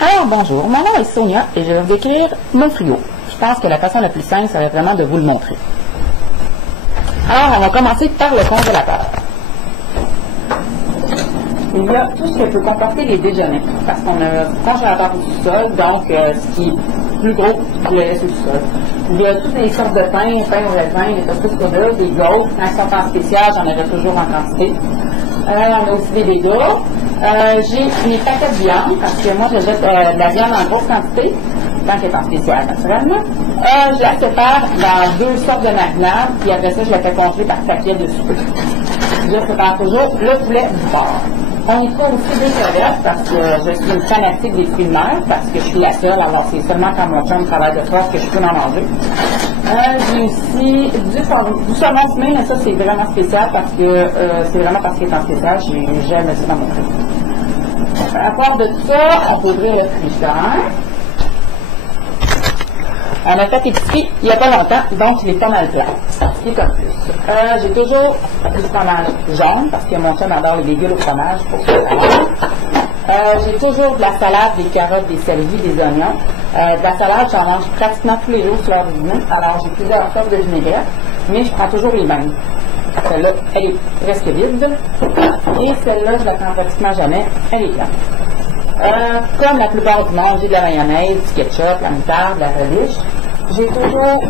Alors bonjour, mon nom est Sonia et je vais vous décrire mon frigo. Je pense que la façon la plus simple serait vraiment de vous le montrer. Alors on va commencer par le congélateur. Il y a tout ce que peut comporter les déjeuners, parce qu'on a un congélateur au sous-sol, donc ce qui est plus gros, je le laisse au sous-sol. Il y a toutes les sortes de pain au raisin, des toastos codeuses, des gaufres. Quand ils sont en spécial, j'en aurai toujours en quantité. On a aussi des dégâts. J'ai mes paquets de viande, parce que moi, je jette de la viande en grosse quantité, tant qu'elle est en spécial, naturellement. Je la sépare dans deux sortes de marinades, puis après ça, je la fais congeler par paquet de soupe. Je sépare toujours le poulet du porc. On y trouve aussi des crevettes, parce que je suis une fanatique des fruits de mer, parce que je suis la seule, alors c'est seulement quand mon chum travaille de soir que je peux en manger. J'ai aussi du saumon fumé, mais ça c'est vraiment spécial, parce que c'est vraiment parce qu'il est en spécial, j'aime ça dans mon frigo. À part de tout ça, on peut ouvrir le frigidaire. On a fait épicerie il n'y a pas longtemps, donc il est pas mal plat. Il est comme plus. J'ai toujours du fromage jaune, parce que mon chum adore les légumes au fromage pour ça. J'ai toujours de la salade, des carottes, des céleri, des oignons. De la salade, j'en mange pratiquement tous les jours sur l'heure du dîner. Alors j'ai plusieurs sortes de vinaigrettes, mais je prends toujours les mêmes. Celle-là, elle est presque vide. Et celle-là, je la prends pratiquement jamais. Elle est pleine. Comme la plupart du monde, j'ai de la mayonnaise, du ketchup, la moutarde, la relish. J'ai toujours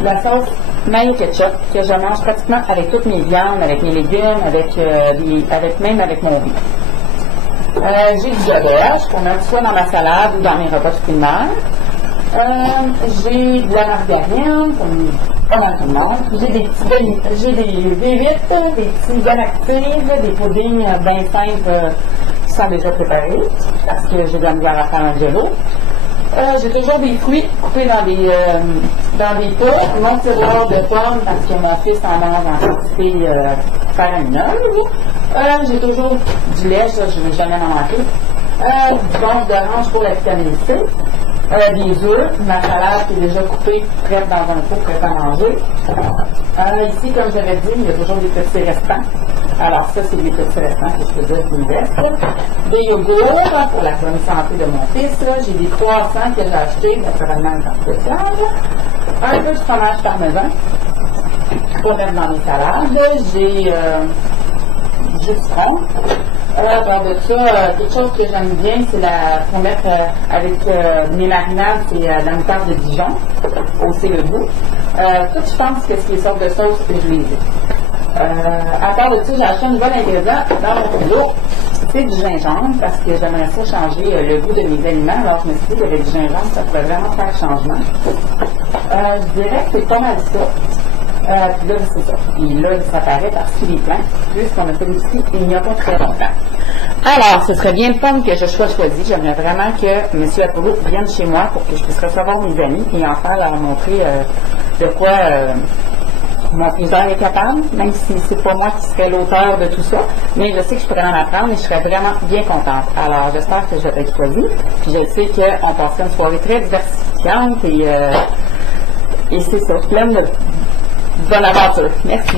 de la sauce mayo ketchup que je mange pratiquement avec toutes mes viandes, avec mes légumes, même avec mon riz. J'ai du goulash qu'on met soit dans ma salade ou dans mes repas de fruits de mer. J'ai de la margarine, comme pas mal tout le monde. J'ai des V8, des petits gaines actives, des puddings bien simples qui sont déjà préparés, parce que j'ai de la misère à faire un gelo. J'ai toujours des fruits coupés dans des pots, mon tiroir de pommes, parce que mon fils en mange en quantité faramineuse. J'ai toujours du lait, ça je ne vais jamais en manquer. Du beurre d'orange pour la vitamine C. Des œufs, ma salade qui est déjà coupée, prête dans un pot, prête à manger. Ici, comme j'avais dit, il y a toujours des petits restants. Alors ça, c'est des petits restants que je peux dire qu'il me reste. Des yogourts pour la bonne santé de mon fils. J'ai des croissants que j'ai achetés, naturellement, en spécial. Un peu de fromage parmesan pour mettre dans mes salades. J'ai du jus de citron. À part de ça, quelque chose que j'aime bien, c'est pour mettre avec mes marinades, c'est la moutarde de Dijon, hausser le goût. Tout, je pense que c'est les sortes de sauces que je les ai. À part de ça, j'ai acheté un nouvel ingrédient dans mon frigo, c'est du gingembre, parce que j'aimerais ça changer le goût de mes aliments. Alors je me suis dit qu'avec du gingembre, ça pourrait vraiment faire changement. Je dirais que c'est pas mal ça. Puis là, c'est ça. Puis là, ça paraît parce qu'il est plein, puisqu'on a fait ici il n'y a pas très longtemps. Alors, ce serait bien de pommes que je sois choisie. J'aimerais vraiment que M. Apollo vienne chez moi pour que je puisse recevoir mes amis et enfin leur montrer de quoi mon frigidaire est capable, même si c'est pas moi qui serais l'auteur de tout ça. Mais je sais que je pourrais en apprendre et je serais vraiment bien contente. Alors, j'espère que je vais être choisie. Puis je sais qu'on passerait une soirée très diversifiante et c'est ça. Pleine de bonne aventure. Merci.